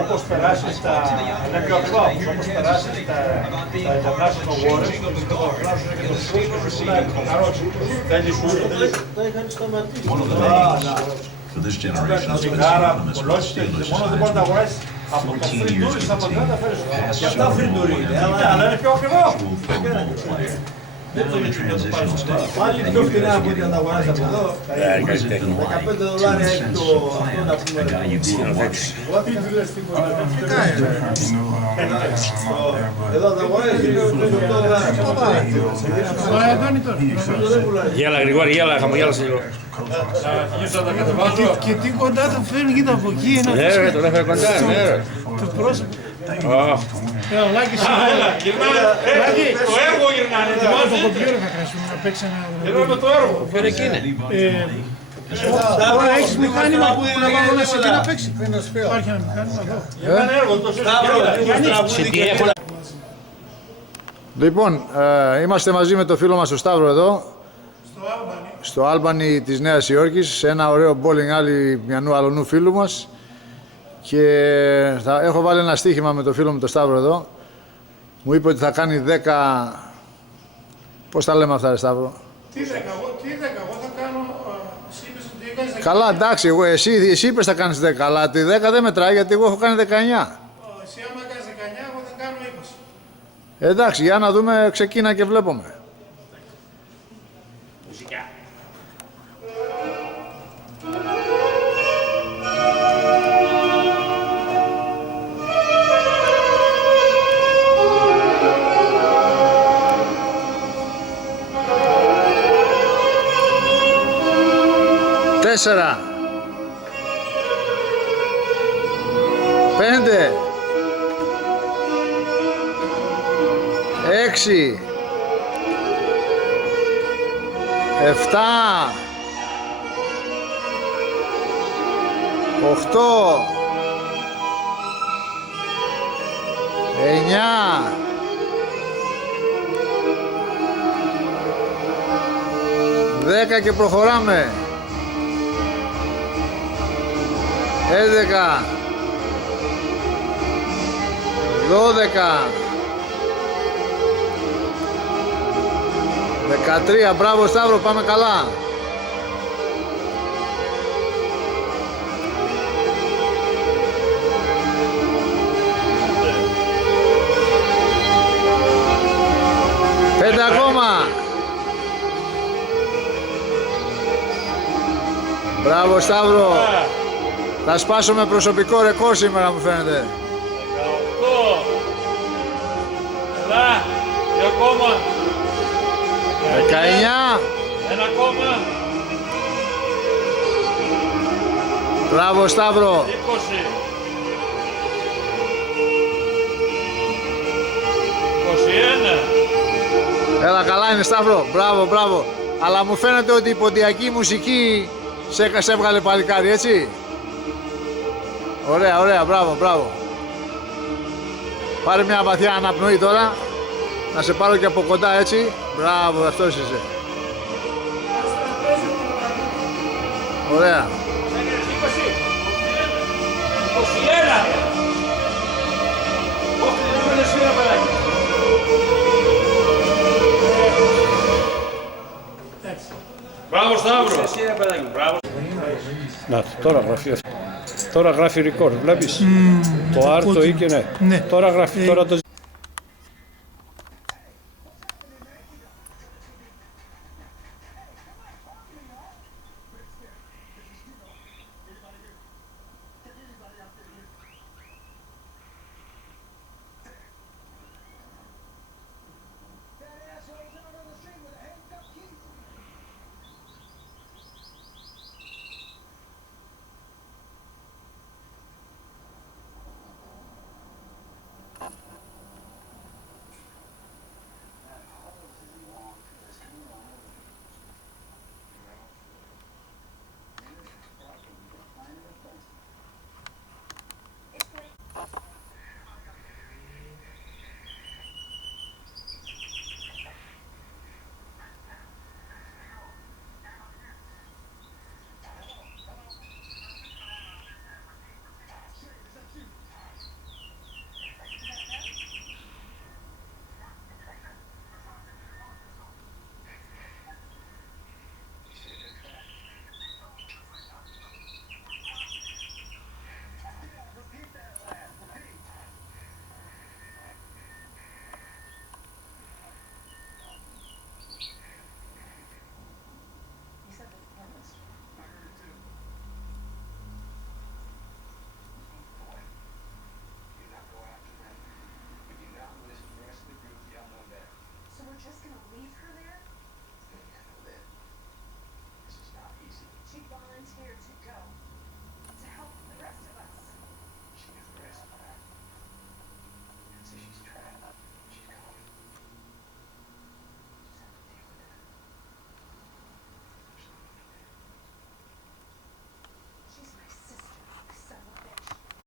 Όπως περάσεις τα... είναι πιο απλό, όπως περάσεις τα International Waters, το φράσουν και το σούρκο που είναι το καρότσι. Θέλει σούρκο, τα είχαν σταματήσει. Άρα, μόνο δεν μπορεί να αγοράσεις από το φριντούρι στα παντά τα φέρεις. Και αυτά φριντούρι είναι, αλλά είναι πιο ακριβό. Πάλι πιο φθηνά από ό,τι να τα αγοράσεις από εδώ. $15 έχει το αυτό να πούμε. Εδώ τα αγοράσεις $8. Γέλα Γρηγόρη, γέλα, χαμογέλασε λίγο. Και τι κοντά το φέρνει, κοίτα από εκεί. Ναι ρε, τον έφερε κοντά, ναι ρε. Το πρόσωπο. Λάκη, Το έργο γυρνάνε. ετοιμάζω το κομπιούτερ θα χρειαστούμε να παίξει ένα... Εδώ με το έργο. Φέρε εκεί είναι. Τώρα έχεις μηχάνημα που να βάλω να σε τι να παίξει. Υπάρχει ένα μηχάνημα εδώ. Ένα έργο, το σωστό. Λοιπόν, είμαστε μαζί με το φίλο μας ο Σταύρο εδώ, στο Άλμπανι της Νέας Υόρκης, σε ένα ωραίο bowling alley μιανού αλωνού φίλου μας. Και έχω βάλει ένα στοίχημα με το φίλο μου το Σταύρο εδώ. Μου είπε ότι θα κάνει 10... Πώς τα λέμε αυτά ρε Σταύρο? Τι 10, εγώ θα κάνω... Εσύ είπες ότι έκανες 10. Καλά, εντάξει, εσύ είπες θα κάνεις 10, αλλά τη 10 δεν μετράει γιατί εγώ έχω κάνει 19. Εσύ άμα κάνεις 19, εγώ θα κάνω 20. Εντάξει, για να δούμε, ξεκίνα και βλέπουμε. Μουσικά. Τέσσερα. 5. 6. 7. 8. 9. 10 και προχωράμε. 11. 12. 13. Μπράβο Σταύρο, πάμε καλά. 5 ακόμα. Μπράβο Σταύρο. Θα σπάσω με προσωπικό ρεκόρ σήμερα μου φαίνεται. 18. Ελά. 2 ακόμα. 19. 1 ακόμα. Μπράβο Σταύρο. 20. 21. Έλα καλά είναι Σταύρο. Μπράβο, μπράβο. Αλλά μου φαίνεται ότι η ποντιακή μουσική σε έβγαλε παλικάρι, έτσι. Ωραία, ωραία, μπράβο, μπράβο. Πάρε μια βαθιά αναπνοή τώρα. Να σε πάρω και από κοντά, έτσι. Μπράβο, αυτός είσαι. Ωραία. 21. Μπράβο Σταύρο. Να, τώρα γράφει αυτό. Τώρα γράφει record, βλέπεις. Το R, το E και ναι. Τώρα γράφει, τώρα το